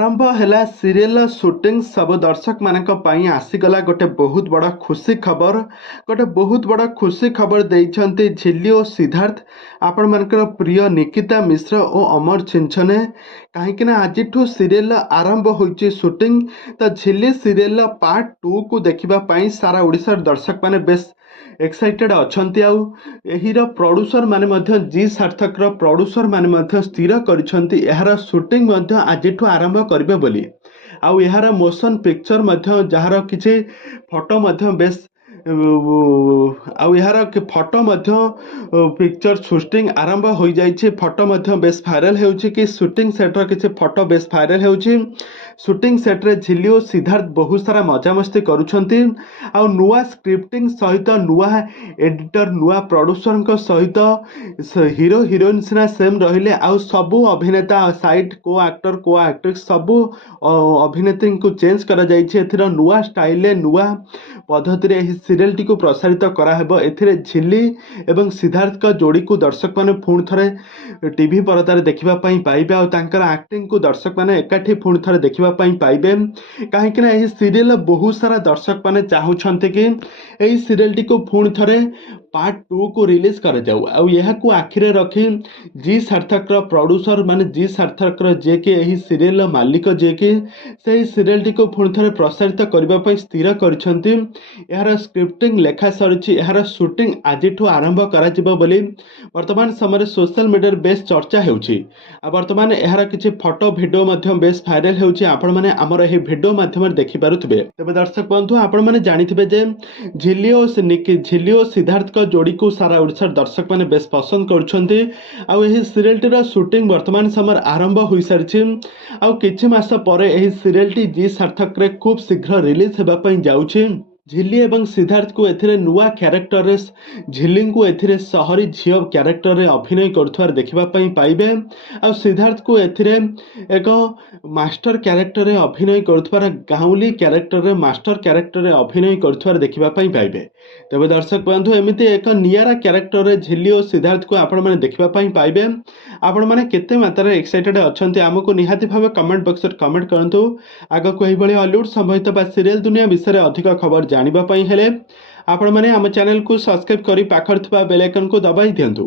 आरंभ है serial shooting सब दर्शक मानक पई आसीगला गोटे बहुत बड़ा खुशी खबर देइछन्ति झिल्ली और सिद्धार्थ आपण मानकर प्रिय निकिता मिश्र और अमर छिंछने कहीं आज सीरियल आरंभ होइछि शूटिंग। तो झिल्ली सीरियल पार्ट 2 को देखा सारा ओडिशार दर्शक माने बेस एक्साइटेड अछंती। आउ एहिर प्रोड्यूसर माने मध्य जी सार्थक प्रोड्यूसर माने मध्य स्थिर करिसंती एहार शूटिंग मध्य आजिठु आरंभ करिवे बोली। आउ एहार मोशन पिक्चर मध्य जहार किछि फोटो मध्य बेस आउ यार फोटो मध्य पिक्चर शूटिंग आरंभ हो जाइए। फोटो मध्य बेस भाइराल होउछि कि शूटिंग सेट्र किछि फोटो बेस भाइराल होउछि। शूटिंग सेट्रे झिल्ली और सिद्धार्थ बहुत सारा मजामस्ती करुछंती। आउ नुआ स्क्रिप्टिंग सहित नुआ एडिटर नुआ प्रोड्यूसर सहित हीरो हिरोइन सिना सेम रहिले आउ सबु अभिनेता साइड को एक्ट्रेस सबु अभिनेत्री को चेंज करा जाइछि। एथिर नुआ स्टाइल नुआ पद्धति रे सीरियल टी को प्रसारित कराहेब। एथिरे झिल्ली एवं सिद्धार्थ का जोड़ी को दर्शक माने पुणी थरे टीवी परदार देखिबा पई पाइबे आ तांकर एक्टिंग को दर्शक माने एकाठी पुणी थरे देखिबा पई पाइबे। काहे कि ना एही सीरियल बहुत सारा दर्शक माने चाहुछन्ते कि एही सीरियल टी को पुणी थरे पार्ट 2 को रिलीज कर जाऊ। आ यह को आखिरे रखी जी सार्थक प्रोड्यूसर माने जी सार्थक जे के एही सीरियल मालिक जे के से सीरियल टी को पुणी थरे प्रसारित करबा पई स्थिर करिसंती। यार स्क्रिप्टिंग लेखा सरिछि यार शूटिंग आजिठु आरंभ करा जिवो बोली वर्तमान समय सोशल मीडिया बेस चर्चा हेउछि। आ वर्तमान यार किछि फोटो वीडियो मध्यम बेस भाइराल हेउछि। आपण माने हमर एही वीडियो माध्यम देखि पारुथबे। तबे दर्शक बंधु आपण माने जानिथिबे जे झिल्ली और सिद्धार्थ का जोड़ी को सारा ओडिशा दर्शक माने बेस पसंद करुछन्ती। आउ एही सीरियल टीर शूटिंग वर्तमान समय आरंभ होई सारिछि। आउ किछि मास परे एही सीरियल टी जी सार्थक रे खूब शीघ्र रिलीज हेबा पई जाउछि। झिल्ली एवं सिद्धार्थ को एथिरे नुआ क्यारेक्टर रे झिल्ली को एथिरे सहरी झियो क्यारेक्टर रे अभिनय करथवार देखिबा पई पाइबे। आ सिद्धार्थ को एथिरे एक मास्टर क्यारेक्टर रे अभिनय करथवार गाउली क्यारेक्टर रे मास्टर क्यारेक्टर रे अभिनय करथवार देखिबा पई पाइबे। तबे दर्शक बंधु एमिति एक नियारा क्यारेक्टर रे झिल्ली और सिद्धार्थ को आपण माने देखिबा पई पाइबे। आपण माने केते मात्रा एक्साइटेड अछंती हमको निहाती भाबे कमेंट बॉक्स रे कमेंट करंतु। आगो को एही भली हॉलीवुड संबंधित बा सीरियल दुनिया विषय अधिक खबर जानिबा पई हेले आपण माने हम चैनल को सब्सक्राइब करी पाखर थबा बेल आइकन को दबाई दियंतु।